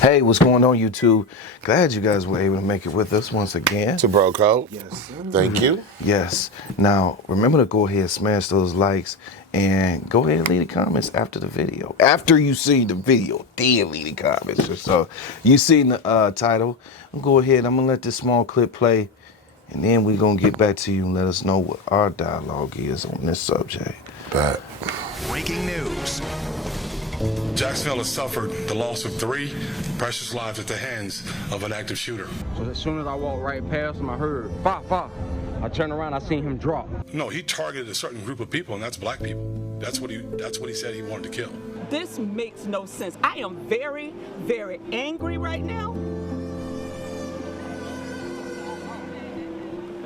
Hey, what's going on, YouTube? Glad you guys were able to make it with us once again. To Bro Code. Yes, sir. Thank you. Yes. Now, remember to go ahead, smash those likes, and go ahead and leave the comments after the video. After you see the video, then leave the comments. So, you seen the title. Go ahead. I'm going to let this small clip play, and then we're going to get back to you and let us know what our dialogue is on this subject. But Breaking news. Jacksonville has suffered the loss of 3 precious lives at the hands of an active shooter. So as soon as I walked right past him, I heard, "Fa, fa." I turned around, I seen him drop. No, he targeted a certain group of people, and that's black people. That's what he said he wanted to kill. This makes no sense. I am very, very angry right now.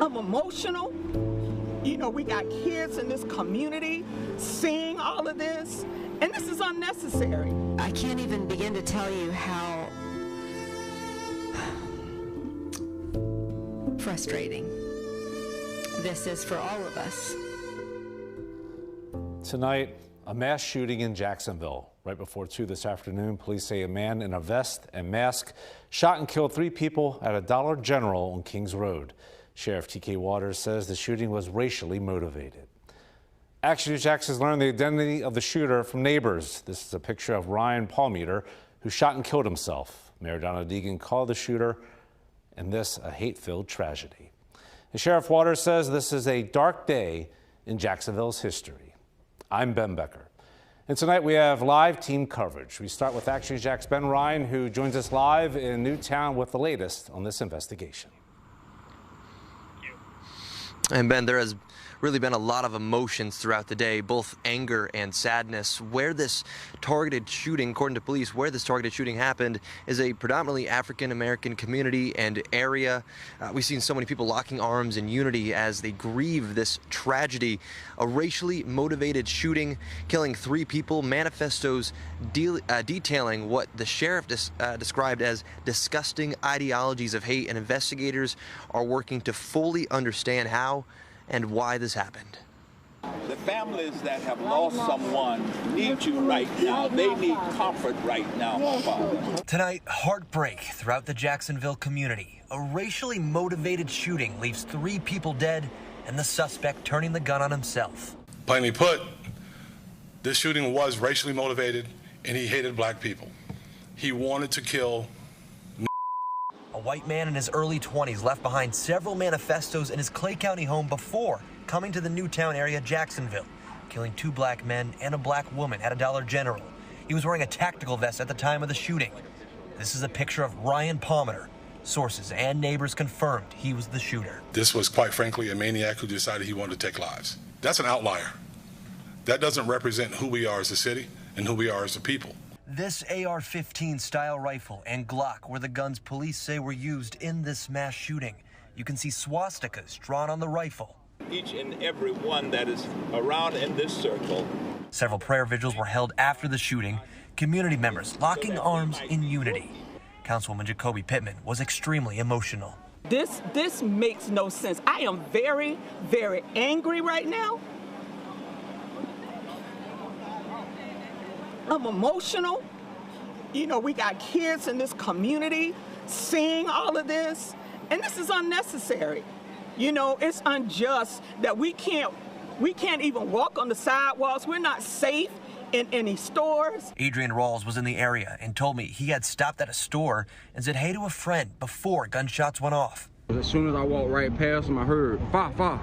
I'm emotional. You know, we got kids in this community seeing all of this, and this is unnecessary. I can't even begin to tell you how frustrating this is for all of us. Tonight, a mass shooting in Jacksonville. Right before 2 this afternoon, police say a man in a vest and mask shot and killed 3 people at a Dollar General on Kings Road. Sheriff T.K. Waters says the shooting was racially motivated. Action News Jax has learned the identity of the shooter from neighbors. This is a picture of Ryan Palmeter, who shot and killed himself. Mayor Donna Deegan called the shooter and this a hate-filled tragedy. And Sheriff Waters says this is a dark day in Jacksonville's history. I'm Ben Becker. And tonight we have live team coverage. We start with Action News Jax' Ben Ryan, who joins us live in Newtown with the latest on this investigation. And Ben, there has really been a lot of emotions throughout the day, both anger and sadness. Where this targeted shooting, according to police, where this targeted shooting happened is a predominantly African-American community and area. We've seen so many people locking arms in unity as they grieve this tragedy. A racially motivated shooting, killing 3 people, manifestos detailing what the sheriff described as disgusting ideologies of hate, and investigators are working to fully understand how and why this happened. The families that have lost someone need you right now. They need comfort right now, my father. Tonight, heartbreak throughout the Jacksonville community. A racially motivated shooting leaves 3 people dead and the suspect turning the gun on himself. Plainly put, this shooting was racially motivated, and he hated black people. He wanted to kill. A white man in his early 20s left behind several manifestos in his Clay County home before coming to the Newtown area, Jacksonville, killing 2 black men and a black woman at a Dollar General. He was wearing a tactical vest at the time of the shooting. This is a picture of Ryan Palmeter. Sources and neighbors confirmed he was the shooter. This was, quite frankly, a maniac who decided he wanted to take lives. That's an outlier. That doesn't represent who we are as a city and who we are as a people. This AR-15 style rifle and Glock were the guns police say were used in this mass shooting. You can see swastikas drawn on the rifle. Each and every one that is around in this circle. Several prayer vigils were held after the shooting. Community members locking arms in unity. Councilwoman Jacoby Pittman was extremely emotional. This makes no sense. I am very, very angry right now. I'm emotional. You know, we got kids in this community seeing all of this, and this is unnecessary. You know, it's unjust that we can't even walk on the sidewalks. We're not safe in any stores. Adrian Rawls was in the area and told me he had stopped at a store and said hey to a friend before gunshots went off. As soon as I walked right past him, I heard, "Fa, fa."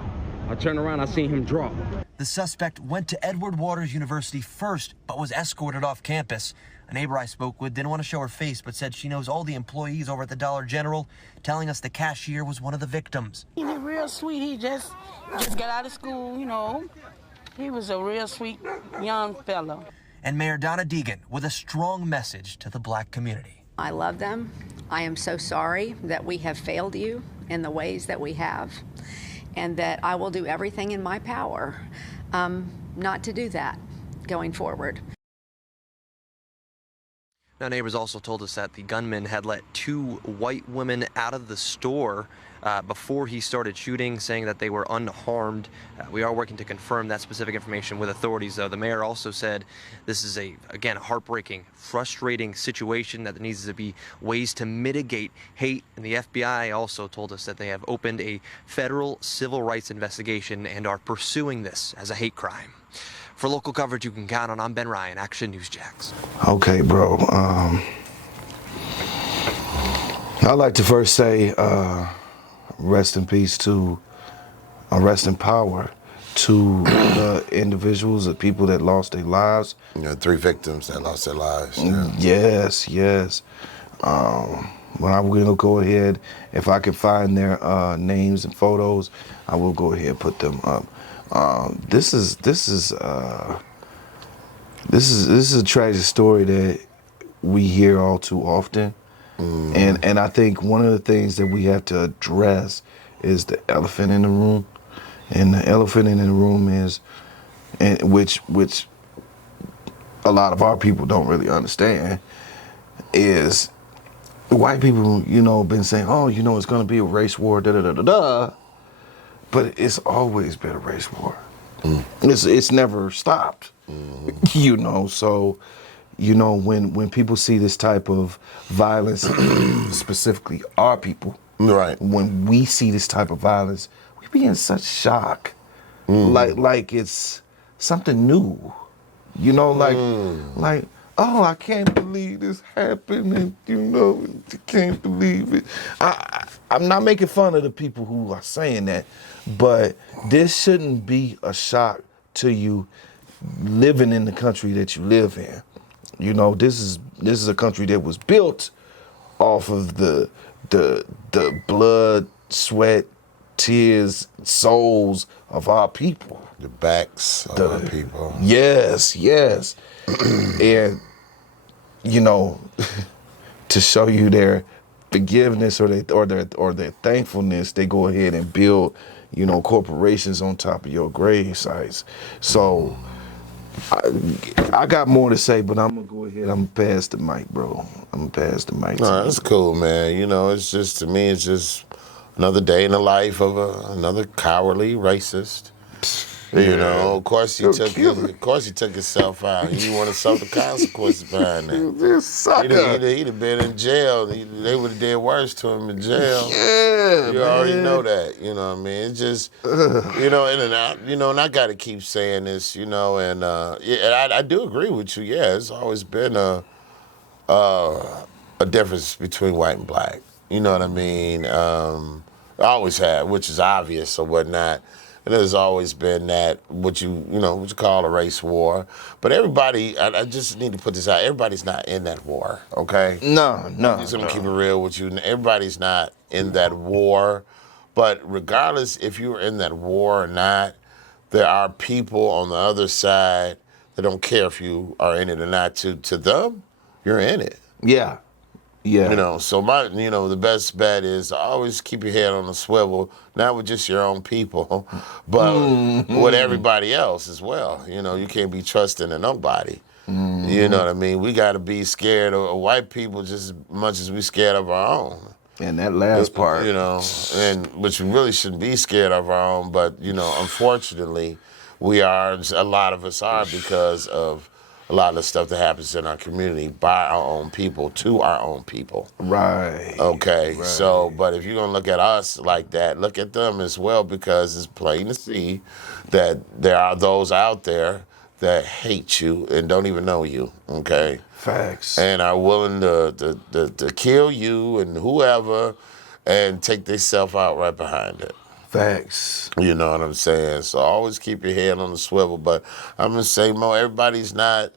I turned around, I seen him drop. The suspect went to Edward Waters University first, but was escorted off campus. A neighbor I spoke with didn't want to show her face, but said she knows all the employees over at the Dollar General, telling us the cashier was one of the victims. He was real sweet. He just got out of school, you know. He was a real sweet young fellow. And Mayor Donna Deegan with a strong message to the black community. I love them. I am so sorry that we have failed you in the ways that we have, and that I will do everything in my power not to do that going forward. Now, neighbors also told us that the gunman had let 2 white women out of the store before he started shooting, saying that they were unharmed. We are working to confirm that specific information with authorities, though. The mayor also said this is again, a heartbreaking, frustrating situation, that there needs to be ways to mitigate hate. And the FBI also told us that they have opened a federal civil rights investigation and are pursuing this as a hate crime. For local coverage you can count on, I'm Ben Ryan, Action News Jax. Okay, bro. I'd like to first say rest in peace to, rest in power to the individuals, the people that lost their lives. 3 victims that lost their lives. Yes, yes. Well, I'm going to go ahead, if I can find their names and photos, I will go ahead and put them up. This is a tragic story that we hear all too often. And I think one of the things that we have to address is the elephant in the room. And the elephant in the room is, and which a lot of our people don't really understand, is white people, been saying, oh, it's going to be a race war, da-da-da-da-da. But it's always been a race war. It's never stopped, So, when people see this type of violence, specifically our people, right? When we see this type of violence, we be in such shock, like it's something new, like. Oh, I can't believe this happened, and I can't believe it. I'm not making fun of the people who are saying that, but this shouldn't be a shock to you living in the country that you live in. This is a country that was built off of the blood, sweat, tears, souls of our people. The backs of our people. Yes, yes. And to show you their forgiveness or their thankfulness, they go ahead and build, corporations on top of your grave sites. So I got more to say, but I'm gonna go ahead. I'm gonna pass the mic, bro. I'm gonna pass the mic. No, that's cool, man. It's just, to me, it's just another day in the life of another cowardly racist. Of course he took himself out. He wanted to suffer the consequences behind that. This sucker. He'd have been in jail. They would have did worse to him in jail. Yeah, you already know that. You know what I mean? It's just, in and out. And I got to keep saying this. And I do agree with you. Yeah, it's always been a difference between white and black. You know what I mean? I always have, which is obvious or whatnot. And there's always been that, what you call a race war. But everybody, I just need to put this out, everybody's not in that war, okay? No. I'm just going to keep it real with you. Everybody's not in that war. But regardless if you're in that war or not, there are people on the other side that don't care if you are in it or not. To them, you're in it. Yeah. Yeah. So the best bet is to always keep your head on a swivel, not with just your own people, but with everybody else as well. You can't be trusting in nobody. You know what I mean? We got to be scared of white people just as much as we scared of our own. And that last part. And which we really shouldn't be scared of our own, but, unfortunately, we are, a lot of us are, because of a lot of the stuff that happens in our community by our own people, to our own people. Right. Okay, right. So, but if you're going to look at us like that, look at them as well, because it's plain to see that there are those out there that hate you and don't even know you, okay? Facts. And are willing to kill you and whoever and take themselves out right behind it. Facts. You know what I'm saying? So always keep your head on the swivel. But I'm going to say, Mo, everybody's not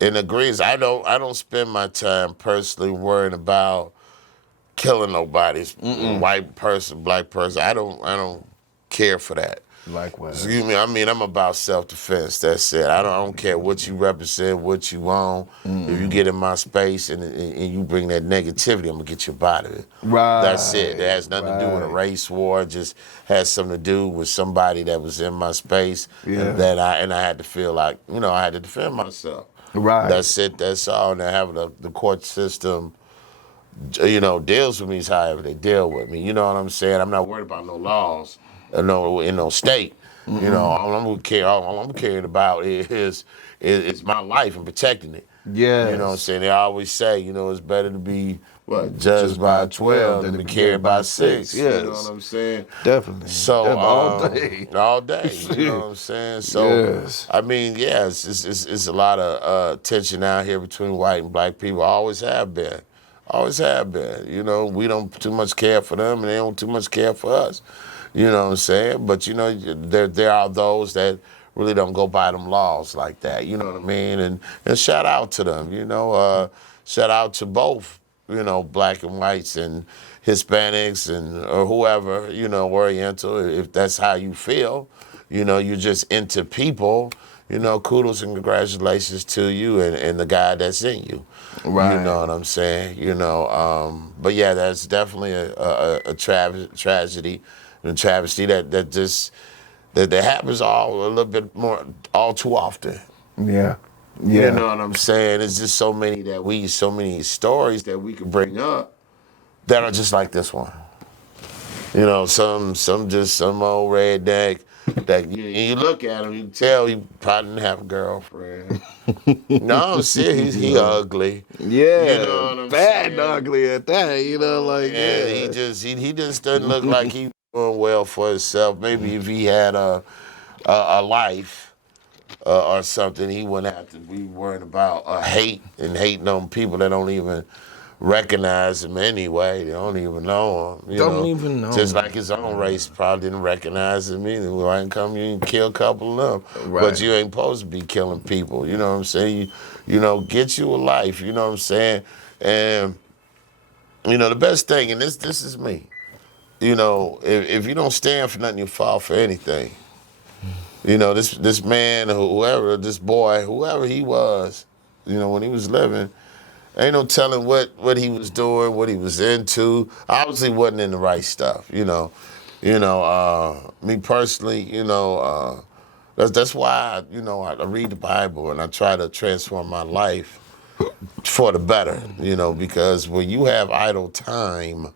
in agreement. I don't spend my time personally worrying about killing nobody's white person, black person. I don't care for that. Likewise. Excuse me. I mean, I'm about self-defense. That's it. I don't care what you represent, what you own. If you get in my space and you bring that negativity, I'm gonna get you out of it. Right. That's it. It has nothing to do with a race war. It just has something to do with somebody that was in my space, and I had to feel like I had to defend myself. Right. That's it. That's all. And having the court system, deals with me is however they deal with me. You know what I'm saying? I'm not worried about no laws, in no state. All I'm caring about is my life and protecting it. Yes. You know what I'm saying? They always say, it's better to be judged by 12 than to be carried by 6. Yes. You know what I'm saying? Definitely. So all day. all day. You know what I'm saying? So Yes. I mean, it's a lot of tension out here between white and black people. Always have been. Always have been. We don't too much care for them, and they don't too much care for us. You know what I'm saying? But there are those that really don't go by them laws like that. You know what I mean? And shout out to them. Shout out to both. Black and whites and Hispanics or whoever. Oriental. If that's how you feel, you're just into people. Kudos and congratulations to you and the God that's in you. Right. You know what I'm saying? But yeah, that's definitely a tragedy and travesty that happens a little bit more, all too often. Yeah. Yeah. You know what I'm saying? It's just so many stories that we could bring up that are just like this one. Some old redneck that you look at him, you can tell he probably didn't have a girlfriend. No, I'm serious. He ugly. Yeah. You know what I'm bad saying? and ugly at that. He just doesn't look like he's doing well for himself. Maybe if he had a life or something, he wouldn't have to be worrying about hate and hating on people that don't even recognize him anyway. They don't even know him. Don't even know Just him. like his own race probably didn't recognize him either. Why ain't come you and kill a couple of them? Right. But you ain't supposed to be killing people. You know what I'm saying? Get you a life. You know what I'm saying? And the best thing, and this is me. If you don't stand for nothing, you fall for anything. This man, this boy, whoever he was, when he was living, ain't no telling what he was doing, what he was into. Obviously wasn't in the right stuff, me personally, that's why, I read the Bible and I try to transform my life for the better, because when you have idle time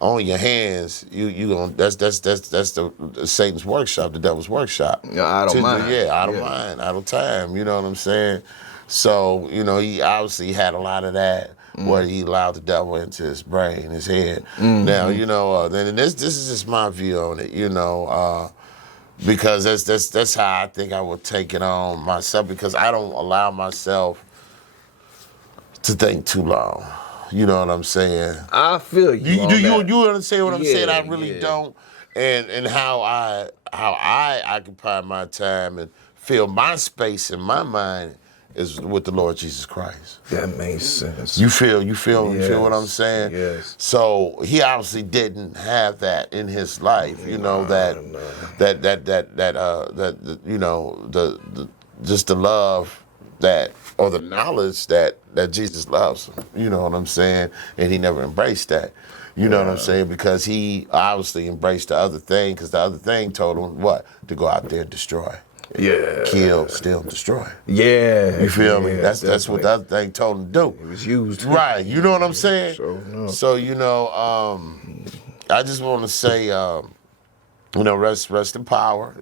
on your hands, that's the Satan's workshop, the devil's workshop. Yeah, idle mind. Idle mind, idle time. You know what I'm saying? So he obviously had a lot of that. What he allowed the devil into his brain, his head. Now then this is just my view on it. Because that's how I think I would take it on myself, because I don't allow myself to think too long. You know what I'm saying? I feel you. You understand what I'm saying? I really yeah. don't. And how I occupy my time and fill my space in my mind is with the Lord Jesus Christ. That makes sense. You feel what I'm saying? Yes. So he obviously didn't have that in his life. Just the love that, or the knowledge that Jesus loves him. You know what I'm saying? And he never embraced that. You know what I'm saying? Because he obviously embraced the other thing, because the other thing told him what? To go out there and destroy. Yeah. Kill, steal, destroy. Yeah. You feel me? That's definitely. what the other thing told him to do. It was used. Right. You know what I'm saying? So, I just want to say, rest in power,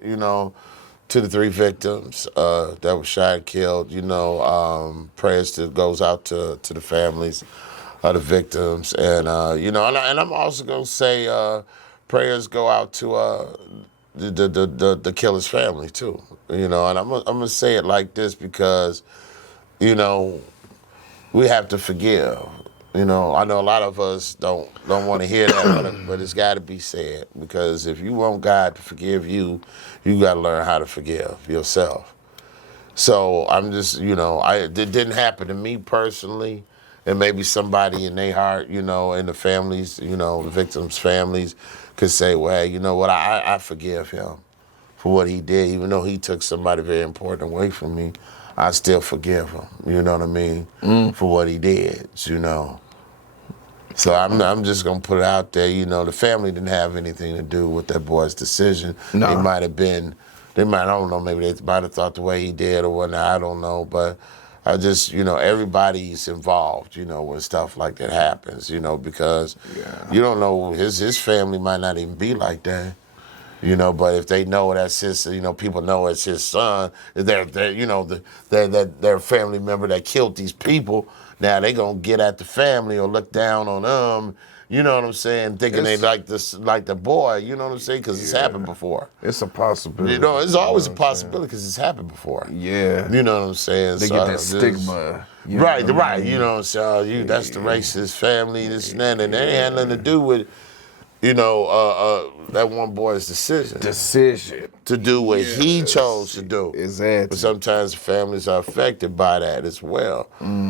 to the 3 victims that were shot and killed. Prayers goes out to the families of the victims. And, and I'm also going to say prayers go out to the killer's family, too. And I'm going to say it like this because, we have to forgive. I know a lot of us don't want to hear that, but it's got to be said, because if you want God to forgive you, you got to learn how to forgive yourself. So I'm just, it didn't happen to me personally, and maybe somebody in their heart, in the families, the victims' families could say, well, hey, you know what, I forgive him for what he did, even though he took somebody very important away from me. I still forgive him, you know what I mean, for what he did, So I'm just going to put it out there, the family didn't have anything to do with that boy's decision. No. I don't know, maybe they might have thought the way he did or whatnot, I don't know, but I just, you know, everybody's involved, you know, when stuff like that happens, you know, because you don't know, his family might not even be like that. You know, but if they know that's his, you know, people know it's his son, they're you know, their family member that killed these people, now they gonna get at the family or look down on them. You know what I'm saying? Thinking they like the boy. You know what I'm saying? Because it's happened before. It's a possibility. You know, it's always a possibility because it's happened before. Yeah. You know what I'm saying? They get that stigma. Right. You know what I'm saying? That's the racist family, this and that, and that ain't had nothing to do with, you know, that one boy's decision to do what he chose to do. Exactly. But sometimes families are affected by that as well.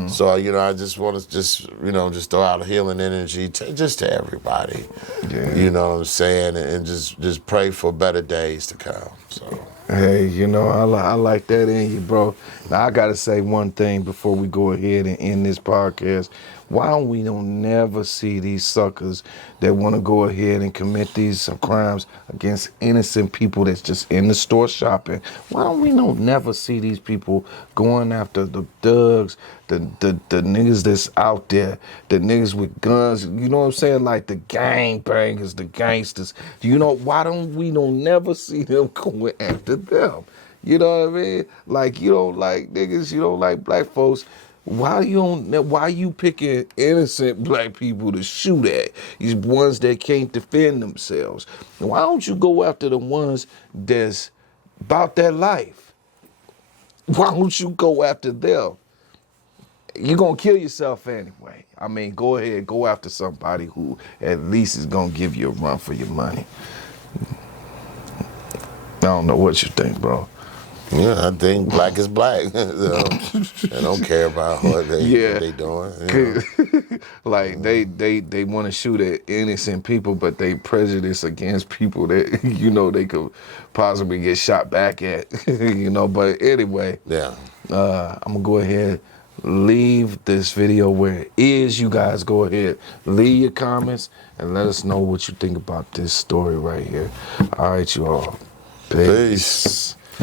So, you know, I just want to you know, just throw out healing energy just to everybody. Yeah. You know what I'm saying? And just pray for better days to come. So. Hey, you know, I like that in you, bro. Now, I got to say one thing before we go ahead and end this podcast. Why don't we never see these suckers that want to go ahead and commit these crimes against innocent people that's just in the store shopping? Why don't we never see these people going after the thugs, the niggas that's out there, the niggas with guns, you know what I'm saying? Like the gang bangers, the gangsters. You know, why don't we never see them going after them? You know what I mean? Like, you don't like niggas, you don't like black folks. Why you picking innocent black people to shoot at? These ones that can't defend themselves. Why don't you go after the ones that's about that life? Why don't you go after them? You're going to kill yourself anyway. I mean, go ahead, go after somebody who at least is going to give you a run for your money. I don't know what you think, bro. Yeah, I think black is black. They don't care about what they doing. You know? Like they want to shoot at innocent people, but they prejudice against people that you know they could possibly get shot back at. You know, but anyway, I'm gonna go ahead, leave this video where it is. You guys go ahead, leave your comments and let us know what you think about this story right here. All right, you all. Peace.